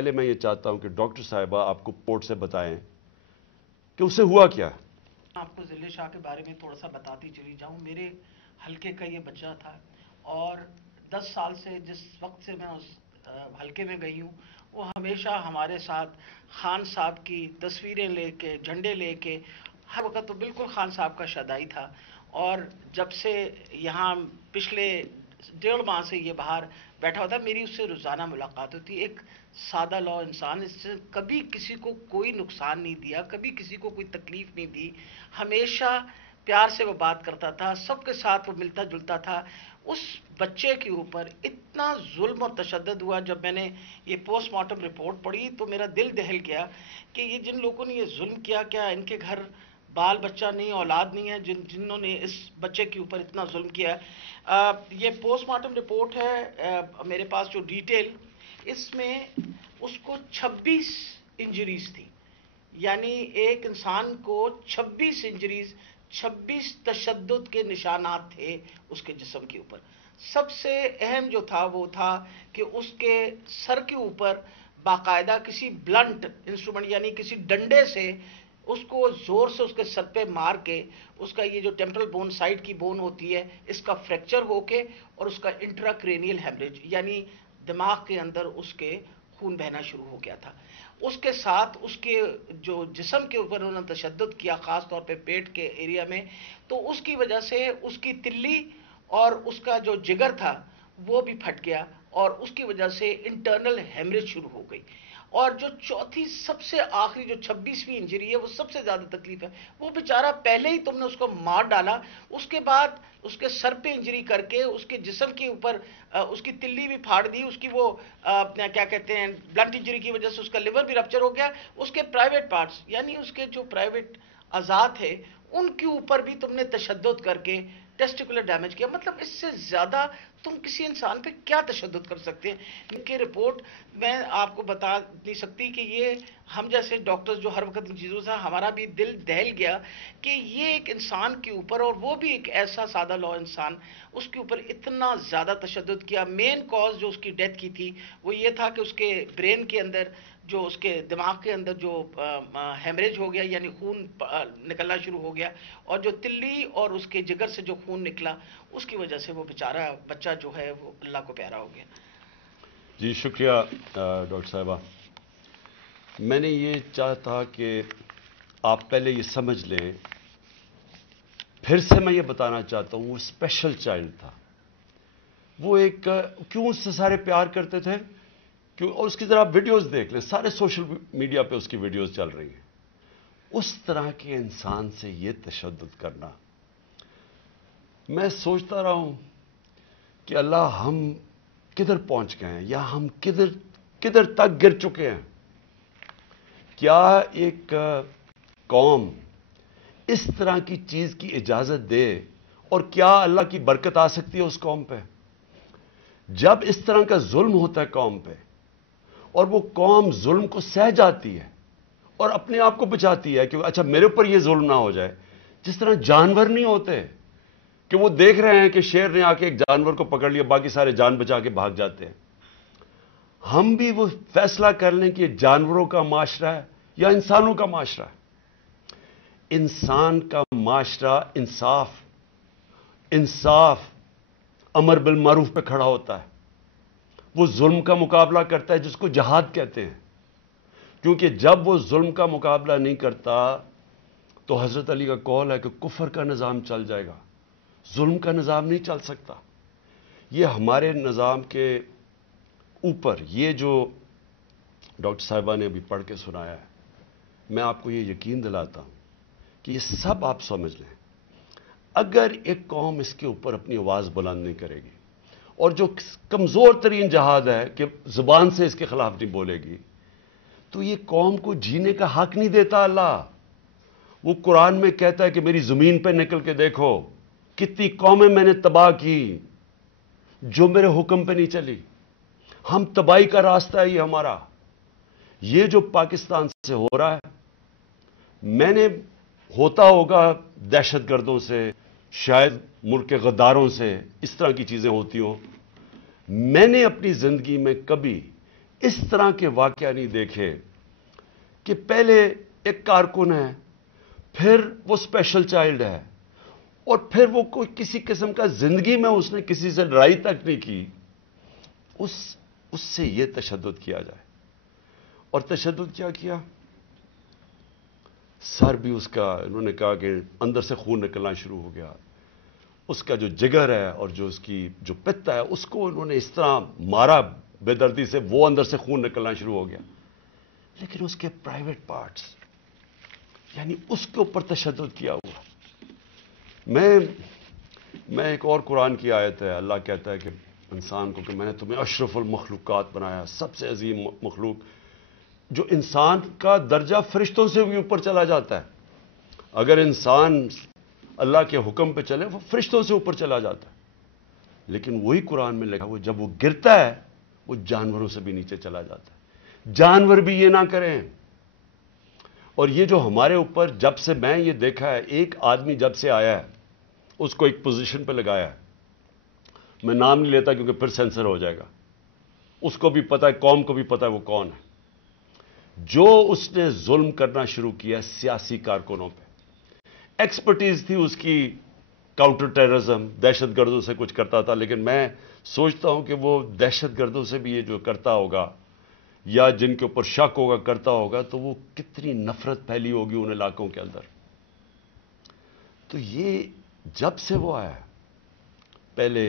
پہلے میں یہ چاہتا ہوں کہ ڈاکٹر صاحبہ آپ کو پورٹ سے بتائیں کہ اسے ہوا کیا؟ آپ کو ذلِ شاہ کے بارے میں تھوڑا سا بتاتی چلی جاؤں. میرے حلقے کا یہ بچہ تھا اور 10 سال سے جس وقت سے میں اس حلقے میں گئی ہوں وہ ہمیشہ ہمارے ساتھ خان صاحب کی تصویریں لے کے جھنڈے لے کے ہر وقت تو بالکل خان صاحب کا شدائی تھا. اور جب سے یہاں پچھلے 1.5 ماہ سے یہ باہر بیٹھا ہوتا میری اس سے روزانہ ملاقات ہوتی. ایک سادہ لو انسان، اس سے کبھی کسی کو کوئی نقصان نہیں دیا، کبھی کسی کو کوئی تکلیف نہیں دی، ہمیشہ پیار سے وہ بات کرتا تھا، سب کے ساتھ وہ ملتا جلتا تھا. اس بچے کے اوپر اتنا ظلم اور تشدد ہوا. جب میں نے یہ پوسٹ مارٹم رپورٹ پڑھی تو میرا دل دہل گیا کہ یہ جن لوگوں نے یہ ظلم کیا، کیا ان کے گھر بال بچہ نہیں، اولاد نہیں ہے جنہوں نے اس بچے کے اوپر اتنا ظلم کیا. یہ پوسٹ مارٹم رپورٹ ہے میرے پاس جو ڈیٹیل، اس میں اس کو 26 انجریز تھی. یعنی ایک انسان کو 26 انجریز، 26 تشدد کے نشانات تھے اس کے جسم کے اوپر. سب سے اہم جو تھا وہ تھا کہ اس کے سر کے اوپر باقاعدہ کسی بلنٹ انسٹرومنٹ یعنی کسی ڈنڈے سے اس کو زور سے اس کے سر پہ مار کے اس کا یہ جو ٹیمپرل بون سائڈ کی بون ہوتی ہے اس کا فریکچر ہو کے اور اس کا انٹراکرینیل ہیمریج یعنی دماغ کے اندر اس کے خون بہنا شروع ہو گیا تھا. اس کے ساتھ اس کے جو جسم کے اوپر انہوں نے تشدد کیا خاص طور پہ پیٹ کے ایریا میں، تو اس کی وجہ سے اس کی تلی اور اس کا جو جگر تھا وہ بھی پھٹ گیا اور اس کی وجہ سے انٹرنل ہیمریج شروع ہو گئی. اور جو چوتھی سب سے آخری جو 26ویں انجری ہے وہ سب سے زیادہ تکلیف ہے. وہ بیچارہ پہلے ہی تم نے اس کو مار ڈالا، اس کے بعد اس کے سر پہ انجری کر کے اس کے جسم کے اوپر اس کی تلی بھی پھاڑ دی، اس کی وہ کیا کہتے ہیں بلنٹ انجری کی وجہ سے اس کا لیور بھی رپچر ہو گیا. اس کے پرائیویٹ پارٹس یعنی اس کے جو پرائیویٹ اعضاء تھے ان کے اوپر بھی تم نے تشدد کر کے ٹیسٹیکولر ڈیمیج کیا. مطلب اس سے زیادہ تم کسی انسان پہ کیا تشدد کر سکتے ہیں؟ ان کی رپورٹ میں آپ کو بتا نہیں سکتی کہ یہ ہم جیسے ڈاکٹرز جو ہر وقت ان چیزوں سے ہمارا بھی دل دہل گیا کہ یہ ایک انسان کے اوپر اور وہ بھی ایک ایسا سادہ لو انسان اس کے اوپر اتنا زیادہ تشدد کیا. مین کاز جو اس کی ڈیتھ کی تھی وہ یہ تھا کہ اس کے برین کے اندر جو اس کے دماغ کے اندر جو ہیمریج ہو گیا یعنی خون نکلنا شروع ہو گیا اور جو تلی اور اس کے جگر سے جو خون نکلا اس کی وجہ سے وہ بیچارہ بچہ جو ہے وہ اللہ کو پیارا ہو گیا. جی شکریہ ڈاکٹر صاحبہ. میں نے یہ چاہتا کہ آپ پہلے یہ سمجھ لیں، پھر سے میں یہ بتانا چاہتا ہوں وہ اسپیشل چائلڈ تھا. وہ ایک کیوں اس سے سارے پیار کرتے تھے اور اس کی ذرا ویڈیوز دیکھ لیں، سارے سوشل میڈیا پہ اس کی ویڈیوز چل رہی ہیں. اس طرح کے انسان سے یہ تشدد کرنا، میں سوچتا رہا ہوں کہ اللہ ہم کدھر پہنچ گئے ہیں یا ہم کدھر تک گر چکے ہیں. کیا ایک قوم اس طرح کی چیز کی اجازت دے اور کیا اللہ کی برکت آ سکتی ہے اس قوم پہ؟ جب اس طرح کا ظلم ہوتا ہے قوم پہ اور وہ قوم ظلم کو سہ جاتی ہے اور اپنے آپ کو بچاتی ہے کہ اچھا میرے اوپر یہ ظلم نہ ہو جائے. جس طرح جانور نہیں ہوتے کہ وہ دیکھ رہے ہیں کہ شیر نے آ کے ایک جانور کو پکڑ لیا، باقی سارے جان بچا کے بھاگ جاتے ہیں. ہم بھی وہ فیصلہ کر لیں کہ یہ جانوروں کا معاشرہ ہے یا انسانوں کا معاشرہ ہے. انسان کا معاشرہ انصاف امر بالمعروف پہ کھڑا ہوتا ہے. وہ ظلم کا مقابلہ کرتا ہے جس کو جہاد کہتے ہیں. کیونکہ جب وہ ظلم کا مقابلہ نہیں کرتا تو حضرت علی کا قول ہے کہ کفر کا نظام چل جائے گا، ظلم کا نظام نہیں چل سکتا. یہ ہمارے نظام کے اوپر یہ جو ڈاکٹر صاحبہ نے ابھی پڑھ کے سنایا ہے، میں آپ کو یہ یقین دلاتا ہوں کہ یہ سب آپ سمجھ لیں. اگر ایک قوم اس کے اوپر اپنی آواز بلند نہیں کرے گی اور جو کمزور ترین جہاد ہے کہ زبان سے اس کے خلاف نہیں بولے گی، تو یہ قوم کو جینے کا حق نہیں دیتا اللہ. وہ قرآن میں کہتا ہے کہ میری زمین پہ نکل کے دیکھو کتنی قومیں میں نے تباہ کی جو میرے حکم پہ نہیں چلی. ہم تباہی کا راستہ ہے یہ ہمارا. یہ جو پاکستان سے ہو رہا ہے، میں نے ہوتا ہوگا دہشت گردوں سے، شاید ملک کے غداروں سے اس طرح کی چیزیں ہوتی ہوں. میں نے اپنی زندگی میں کبھی اس طرح کے واقعہ نہیں دیکھے کہ پہلے ایک کارکن ہے، پھر وہ اسپیشل چائلڈ ہے، اور پھر وہ کوئی کسی قسم کا زندگی میں اس نے کسی سے لڑائی تک نہیں کی، اس سے یہ تشدد کیا جائے۔ اور تشدد کیا کیا؟ سر بھی اس کا، انہوں نے کہا کہ اندر سے خون نکلنا شروع ہو گیا، اس کا جو جگر ہے اور جو اس کی جو پتا ہے اس کو انہوں نے اس طرح مارا بے دردی سے، وہ اندر سے خون نکلنا شروع ہو گیا۔ لیکن اس کے پرائیویٹ پارٹس، یعنی اس کے اوپر تشدد کیا ہوا۔ میں ایک اور قرآن کی آیت ہے، اللہ کہتا ہے کہ انسان کو کہ میں نے تمہیں اشرف المخلوقات بنایا، سب سے عظیم مخلوق، جو انسان کا درجہ فرشتوں سے بھی اوپر چلا جاتا ہے۔ اگر انسان اللہ کے حکم پہ چلے وہ فرشتوں سے اوپر چلا جاتا ہے، لیکن وہی قرآن میں لکھا وہ جب وہ گرتا ہے وہ جانوروں سے بھی نیچے چلا جاتا ہے۔ جانور بھی یہ نہ کریں۔ اور یہ جو ہمارے اوپر، جب سے میں یہ دیکھا ہے، ایک آدمی جب سے آیا ہے اس کو ایک پوزیشن پہ لگایا ہے، میں نام نہیں لیتا کیونکہ پھر سینسر ہو جائے گا، اس کو بھی پتا ہے، قوم کو بھی پتا ہے وہ کون ہے، جو اس نے ظلم کرنا شروع کیا سیاسی کارکنوں پہ۔ ایکسپرٹیز تھی اس کی کاؤنٹر ٹیررزم، دہشت گردوں سے کچھ کرتا تھا، لیکن میں سوچتا ہوں کہ وہ دہشت گردوں سے بھی یہ جو کرتا ہوگا یا جن کے اوپر شک ہوگا کرتا ہوگا، تو وہ کتنی نفرت پھیلی ہوگی ان علاقوں کے اندر۔ تو یہ جب سے وہ آیا، پہلے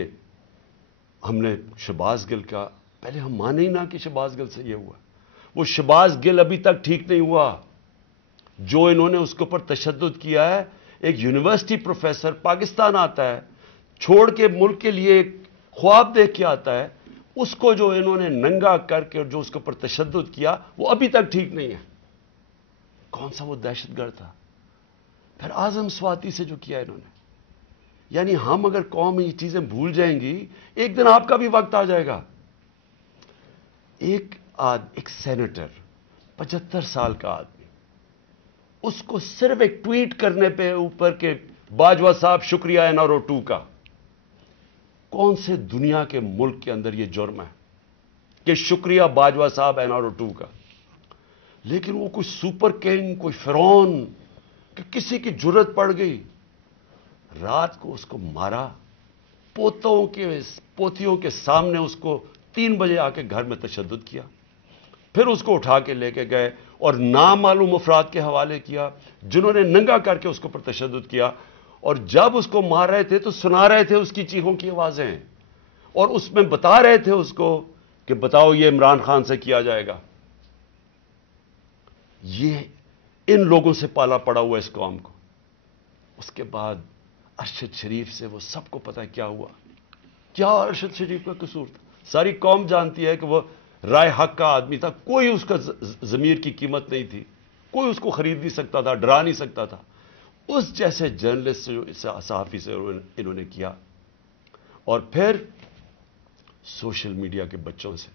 ہم نے شہباز گل کا، پہلے ہم مانے ہی نہ کہ شہباز گل سے یہ ہوا، وہ شہباز گل ابھی تک ٹھیک نہیں ہوا، جو انہوں نے اس کے اوپر تشدد کیا ہے۔ ایک یونیورسٹی پروفیسر پاکستان آتا ہے، چھوڑ کے ملک کے لیے ایک خواب دیکھ کے آتا ہے، اس کو جو انہوں نے ننگا کر کے جو اس کے اوپر تشدد کیا وہ ابھی تک ٹھیک نہیں ہے۔ کون سا وہ دہشت گرد تھا؟ پھر اعظم سواتی سے جو کیا انہوں نے، یعنی ہم اگر قوم یہ چیزیں بھول جائیں گی، ایک دن آپ کا بھی وقت آ جائے گا۔ ایک سینیٹر، 75 سال کا آدمی، اس کو صرف ایک ٹویٹ کرنے پہ اوپر کے باجوہ صاحب شکریہ NRO 2 کا، کون سے دنیا کے ملک کے اندر یہ جرم ہے کہ شکریہ باجوہ صاحب NRO 2 کا؟ لیکن وہ کوئی سپر کنگ، کوئی فرعون کہ کسی کی جرت پڑ گئی، رات کو اس کو مارا، پوتیوں کے سامنے اس کو 3 بجے آ کے گھر میں تشدد کیا، پھر اس کو اٹھا کے لے کے گئے اور نامعلوم افراد کے حوالے کیا جنہوں نے ننگا کر کے اس کے اوپر تشدد کیا، اور جب اس کو مار رہے تھے تو سنا رہے تھے اس کی چیخوں کی آوازیں، اور اس میں بتا رہے تھے اس کو کہ بتاؤ یہ عمران خان سے کیا جائے گا۔ یہ ان لوگوں سے پالا پڑا ہوا اس قوم کو۔ اس کے بعد ارشد شریف سے وہ سب کو پتا ہے کیا ہوا، کیا ارشد شریف کا قصور تھا؟ ساری قوم جانتی ہے کہ وہ رائے حق کا آدمی تھا، کوئی اس کا ضمیر کی قیمت نہیں تھی، کوئی اس کو خرید نہیں سکتا تھا، ڈرا نہیں سکتا تھا۔ اس جیسے جرنلسٹ سے، صحافی سے انہوں نے کیا، اور پھر سوشل میڈیا کے بچوں سے۔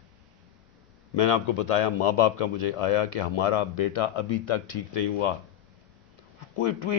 میں نے آپ کو بتایا ماں باپ کا مجھے آیا کہ ہمارا بیٹا ابھی تک ٹھیک نہیں ہوا، کوئی ٹویٹ